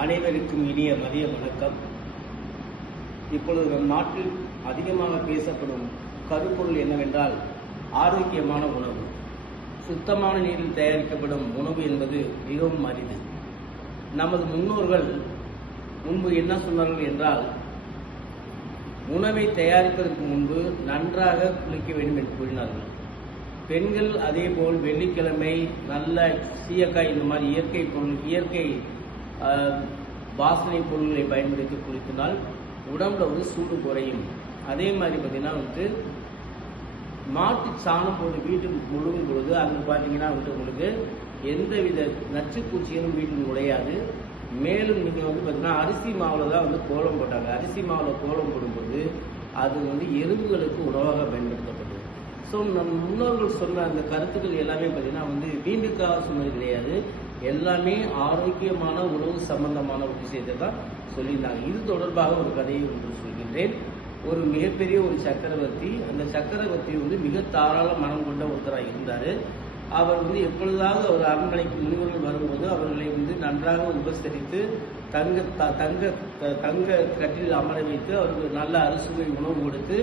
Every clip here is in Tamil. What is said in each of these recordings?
அனைவருக்கும் இனிய மதிய வணக்கம். இப்பொழுது நம் நாட்டில் அதிகமாக பேசப்படும் கருப்பொருள் என்னவென்றால் ஆரோக்கியமான உணவு. சுத்தமான நீரில் தயாரிக்கப்படும் உணவு என்பது மிகவும் அரிது. நமது முன்னோர்கள் முன்பு என்ன சொன்னார்கள் என்றால், உணவை தயாரிப்பதற்கு முன்பு நன்றாக குளிக்க வேண்டும் என்று கூறினார்கள். பெண்கள் அதேபோல் வெள்ளிக்கிழமை நல்ல சீயக்காய் இந்த மாதிரி இயற்கை வாசனை பொருள்களை பயன்படுத்தி குளித்தினால் உடம்புல சூடு குறையும். அதே மாதிரி பார்த்தீங்கன்னா மாட்டு சாணம் போட்டு வீட்டுக்கு முழுகும் பொழுது அங்கே பார்த்தீங்கன்னா உங்களுக்கு எந்தவித நச்சுப்பூச்சிகளும் வீட்டில் நுழையாது. மேலும் நீங்கள் பார்த்தீங்கன்னா அரிசி மாவில் தான் கோலம் போட்டாங்க. அரிசி மாவில் கோலம் போடும்போது அது எறும்புகளுக்கு உணவாக பயன்படுத்தப்படுது. ஸோ நம் முன்னோர்கள் சொன்ன அந்த கருத்துக்கள் எல்லாமே பார்த்தீங்கன்னா வீண்டுக்காக சொன்னது கிடையாது. எல்லாமே ஆரோக்கியமான உணவு சம்பந்தமான ஒரு விஷயத்தை தான் சொல்லியிருந்தாங்க. இது தொடர்பாக ஒரு கதையை ஒன்று சொல்கின்றேன். ஒரு மிகப்பெரிய ஒரு சக்கரவர்த்தி, அந்த சக்கரவர்த்தி மிக தாராள மனம் கொண்ட ஒருத்தராக இருந்தார். அவர் எப்பொழுதாவது அவர் அரண்மனைக்கு முனிவர்கள் வரும்போது அவர்களை நன்றாக உபசரித்து தங்க கட்டில் அமர வைத்து அவருக்கு நல்ல அறுசுவை உணவு கொடுத்து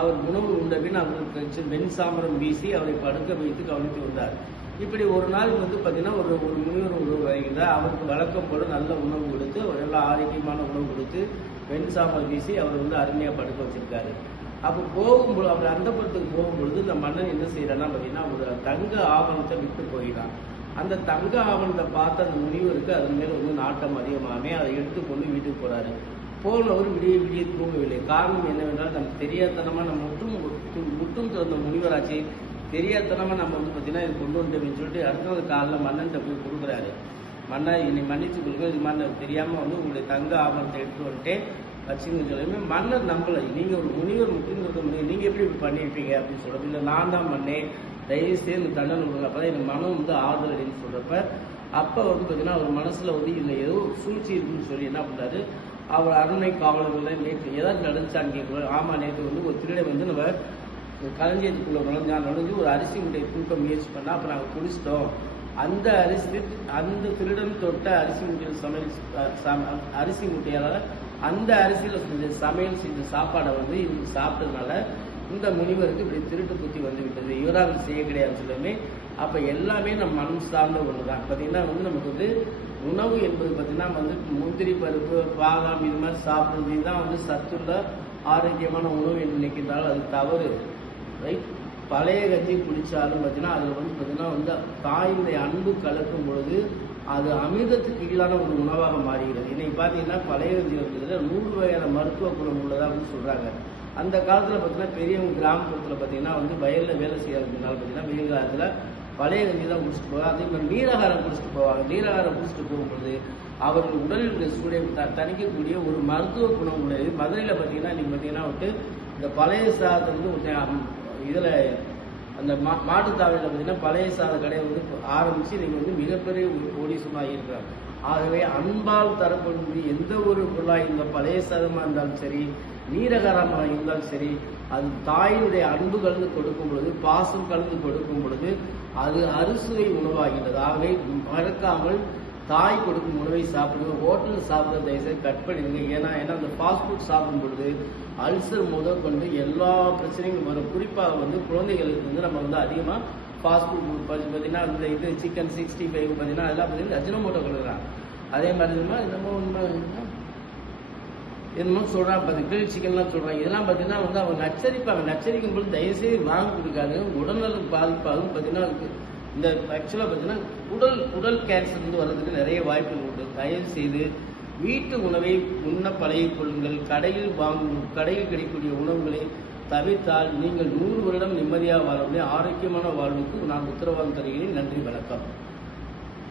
அவர் உணவு உண்டபின் அவருக்கு வெண்சாமரம் வீசி அவரை படுக்க வைத்து கவனித்து வந்தார். இப்படி ஒரு நாள் பார்த்தீங்கன்னா ஒரு முனிவர் உணவு வருகிறார். அவருக்கு வழக்கம் போல நல்ல உணவு கொடுத்து அவர் நல்ல ஆரோக்கியமான உணவு கொடுத்து வெண்சாமரம் வீசி அவர் அருமையாக படுக்க வச்சிருக்காரு. அப்போ போகும்போது அவர் அந்தப்புறத்துக்கு போகும்பொழுது இந்த மன்னன் என்ன செய்யறான்னா பார்த்தீங்கன்னா ஒரு தங்க ஆவணத்தை விட்டு போயிடான். அந்த தங்க ஆவணத்தை பார்த்து அந்த முனிவருக்கு அதன் மேல நாட்டம் அதிகமாகவே அதை எடுத்துக்கொண்டு வீட்டுக்கு போறாரு. போனவர் விடிய தூங்கவில்லை. காரணம் என்னவென்றால் நமக்கு தெரியாதனமா நம்ம முட்டும் திறந்த முனிவராட்சி தெரியாதனமா நம்ம பார்த்தீங்கன்னா இது கொண்டு வந்துட்டோம்னு சொல்லிட்டு அடுத்த காலையில் மன்னன்கிட்ட போய் கொடுக்குறாரு. மன்னா என்னை மன்னிச்சு கொடுக்க, இது மன்னர் தெரியாம உங்களுடைய தங்க ஆபரணத்தை எடுத்து வந்துட்டேன் வச்சுங்கன்னு சொல்லுமே. மன்னர் நம்பலை. நீங்க ஒரு முனிவர் முட்டும் திறந்த முனிவர், நீங்க எப்படி இப்படி பண்ணியிருப்பீங்க அப்படின்னு சொல்றப்ப, இல்லை நான் தான் பண்ணேன், தயவு செய்து தண்டனை கொடுங்க, அப்பதான் எனக்கு மனம் ஆறுதல் அப்படின்னு சொல்றப்ப, அப்ப பார்த்தீங்கன்னா அவர் மனசுல இல்லை ஏதோ சூழ்ச்சி இருக்குன்னு சொல்லி என்ன பண்றாரு, அவர் அரண்மனை காவலர்கள் நேற்று ஏதாவது நடந்துச்சான்னு கேட்குறாரு. ஆமா, நேற்று ஒரு திருடன் நம்ம களஞ்சியத்துக்குள்ள நுழைஞ்சு ஒரு அரிசி முட்டையை தூக்க முயற்சி பண்ணா, அப்ப நாங்கள் குடிச்சிட்டோம். அந்த திருடன் தொட்ட அரிசி முட்டையில் அரிசி முட்டையால அந்த அரிசியில சமையல் செஞ்ச சாப்பாடை இவங்க சாப்பிட்டதுனால இந்த முனிவருக்கு இப்படி திருட்டு புத்தி விட்டது. இவராக செய்ய கிடையாது சொல்லுமே. அப்ப எல்லாமே நம்ம மனம் சார்ந்த ஒண்ணுதான். பாத்தீங்கன்னா நமக்கு உணவு என்பது பார்த்தீங்கன்னா முந்திரி பருப்பு பாதாம் இது மாதிரி சாப்பிட்றது தான் சத்துள்ள ஆரோக்கியமான உணவு என்று நினைக்கின்றாலும் அது தவறு. ரைட். பழைய கஞ்சி குடித்தாலும் பார்த்தீங்கன்னா அதில் பார்த்தீங்கன்னா தாயினுடைய அன்பு கலக்கும் பொழுது அது அமிர்தத்துக்கு ஈடான ஒரு உணவாக மாறுகிறது. இன்னைக்கு பார்த்தீங்கன்னா பழைய கஞ்சி இருக்கிறதுல 100 வகையான மருத்துவ குணம் உள்ளதாக சொல்கிறாங்க. அந்த காலத்தில் பார்த்தீங்கன்னா பெரியவங்க கிராமப்புறத்தில் பார்த்தீங்கன்னா வயலில் வேலை செய்யறதுனால பார்த்தீங்கன்னா வெயில் காலத்தில் பழைய கஞ்சி தான் குடிச்சிட்டு போவாங்க. அதே மாதிரி நீராகாரம் குடிச்சிட்டு போவாங்க. நீராகாரம் குடிச்சிட்டு போகும்போது அவர்கள் உடலில் சூடைய தணிக்கக்கூடிய ஒரு மருத்துவ குணம் உள்ளது. மதுரையில் பார்த்தீங்கன்னா இன்னைக்கு பார்த்தீங்கன்னா இந்த பழைய சாதத்தை இதில் அந்த மாட்டுத்தாவையில் பார்த்தீங்கன்னா பழைய சாத கடையை ஆரம்பித்து நீங்கள் மிகப்பெரிய ஒரு கோடீஸ்வரமாக இருக்கிறாங்க. ஆகவே அன்பால் தரப்படும் எந்த ஒரு பொருளாக இருந்தால் பழைய சாதமாக இருந்தாலும் சரி, நீரகாரமாக இருந்தாலும் சரி, அது தாயினுடைய அன்பு கலந்து கொடுக்கும் பொழுது, பாசம் கலந்து கொடுக்கும் பொழுது அது அறுசுவை உணவாகின்றது. ஆகவே மறக்காமல் தாய் கொடுக்கும் உணவை சாப்பிடுங்க. ஹோட்டலில் சாப்பிட்ற தயவுசெய்து கட் பண்ணிடுங்க. ஏன்னா அந்த ஃபாஸ்ட் ஃபுட் சாப்பிடும் பொழுது அல்சர் முதல் கொண்டு எல்லா பிரச்சனைகளும் வரும். குறிப்பாக குழந்தைகளுக்கு நம்ம அதிகமாக ஃபாஸ்ட் ஃபுட் பார்த்தீங்கன்னா இந்த சிக்கன் 65 பார்த்தீங்கன்னா அதெல்லாம் பார்த்தீங்கன்னா அஜினோமோட்டோ கொடுக்குறாங்க. அதே மாதிரி என்னமோ சொல்கிறாங்க, கிரில் சிக்கன்லாம் சொல்கிறாங்க. இதெல்லாம் பார்த்தீங்கன்னா அவங்க நச்சரிப்பாங்க. நச்சரிக்கும் பொழுது தயவுசெய்து வாங்க கொடுக்காது. உடல்நலம் பாதிப்பாகும். பார்த்தீங்கன்னா இந்த ஆக்சுவலாக பார்த்தீங்கன்னா உடல் கேன்சர் வர்றதுக்கு நிறைய வாய்ப்புகள் உண்டு. தயவு செய்து வீட்டு உணவை உண்ண பழகிக் கொள்ளுங்கள். கடையில் கிடைக்கக்கூடிய உணவுகளை தவிர்த்தால் நீங்கள் 100 வருடம் நிம்மதியாக வாழக்கூடிய ஆரோக்கியமான வாழ்வுக்கு நான் உத்தரவாதம் தருகிறேன். நன்றி, வணக்கம்.